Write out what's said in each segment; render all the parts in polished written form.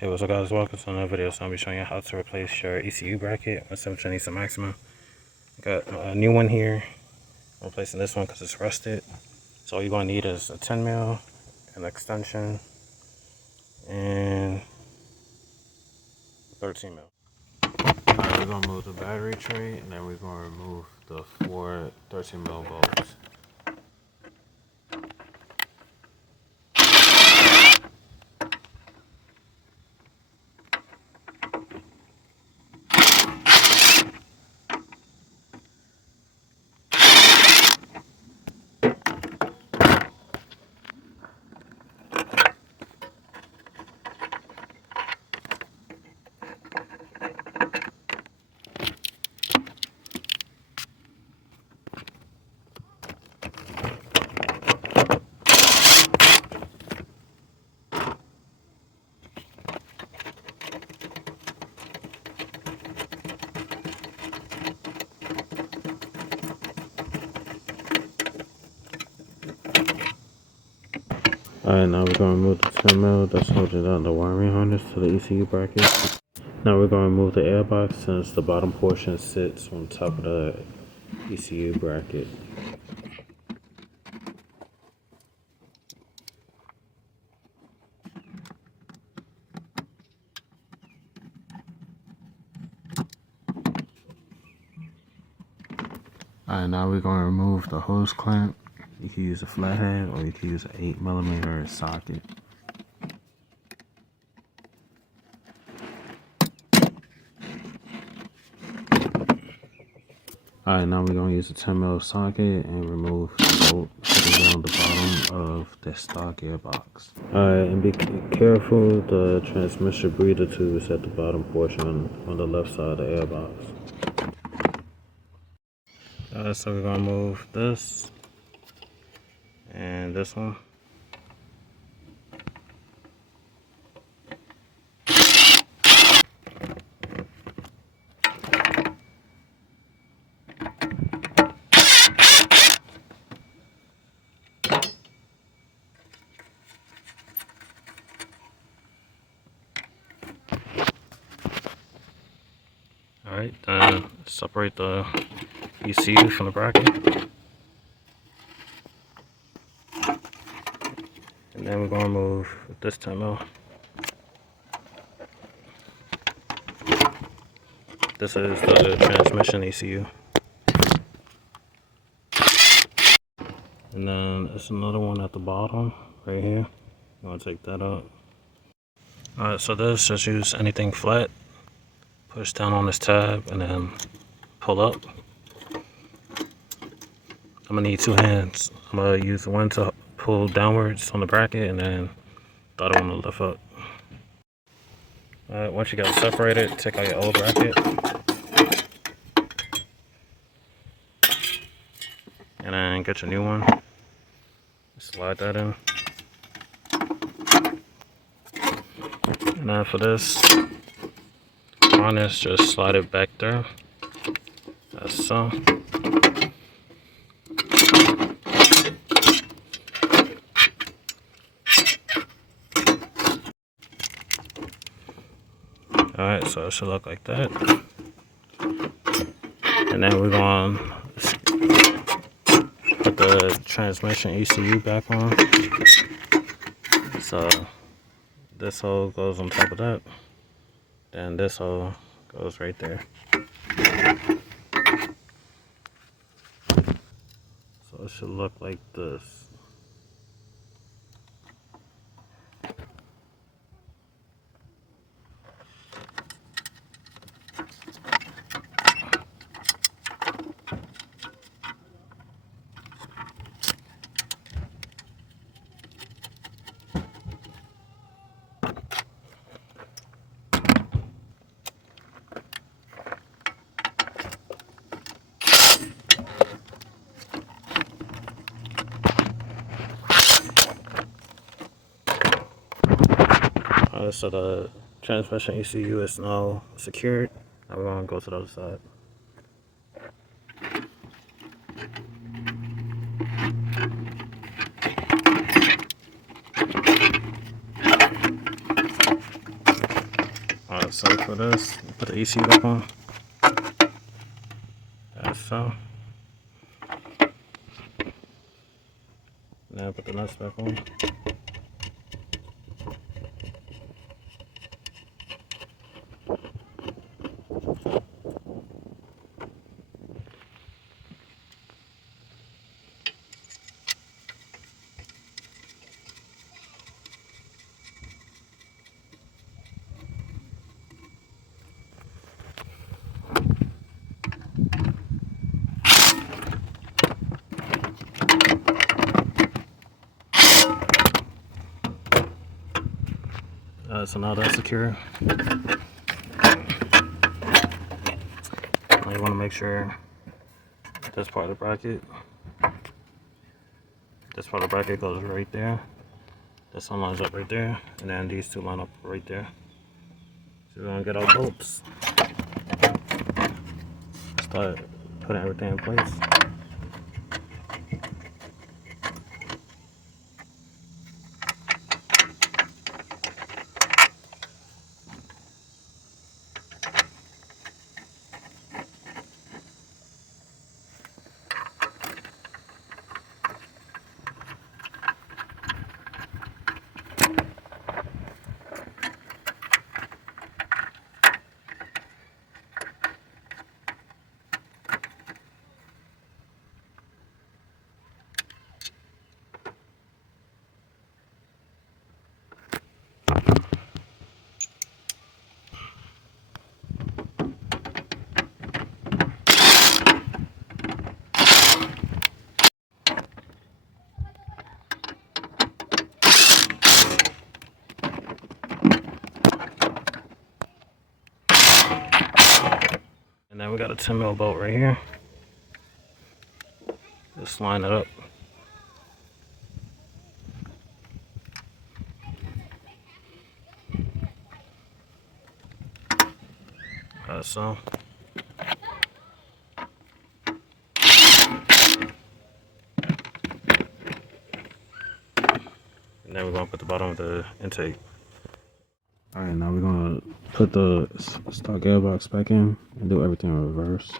Hey, what's up guys, welcome to another video. So I'm going to be showing you how to replace your ECU bracket with some Nissan Maxima. Got a new one here. I'm replacing this one because it's rusted. So all you're going to need is a 10 mil, an extension, and 13 mil. Alright, we're going to move the battery tray, and then we're going to remove the 4 13 mil bolts. Alright, now we're going to remove the 10 mil that's holding down the wiring harness to the ECU bracket. Now we're going to remove the air box since the bottom portion sits on top of the ECU bracket. Alright, now we're going to remove the hose clamp. You can use a flathead or you can use an 8mm socket. Alright, now we're going to use a 10mm socket and remove the bolt sitting down the bottom of the stock gearbox. Alright, and be careful, the transmission breather tube is at the bottom portion on the left side of the airbox. So we're going to move this and this one. Alright, then separate the ECU from the bracket. And then we're going to move this 10 mil. This is the transmission ECU. And then there's another one at the bottom right here. You want to take that out. Alright, so this, just use anything flat. Push down on this tab and then pull up. I'm going to need 2 hands. I'm going to use one to pull downwards on the bracket and then the other one to lift up. Alright, once you got it separated, take out your old bracket. And then get your new one. Slide that in. And then for this harness, just slide it back there. That's so. Alright, so it should look like that. And then we're going to put the transmission ECU back on. So this hole goes on top of that. Then this hole goes right there. So it should look like this. So the transmission ECU is now secured. Now we're going to go to the other side. So for this, put the ECU back on. That's so. Now put the nuts back on. So now that's secure. Now you want to make sure this part of the bracket, goes right there. This one lines up right there, and then these two line up right there. So we're gonna get our bolts. Start putting everything in place. And then we got a 10mm bolt right here. Just line it up. So. And then we're gonna put the bottom of the intake. Alright, now we're gonna put the stock gearbox back in and do everything in reverse.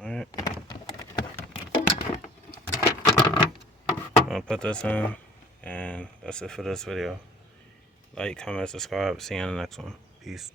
Alright. I'll put this in, and that's it for this video. Like, comment, subscribe. See you in the next one. Peace.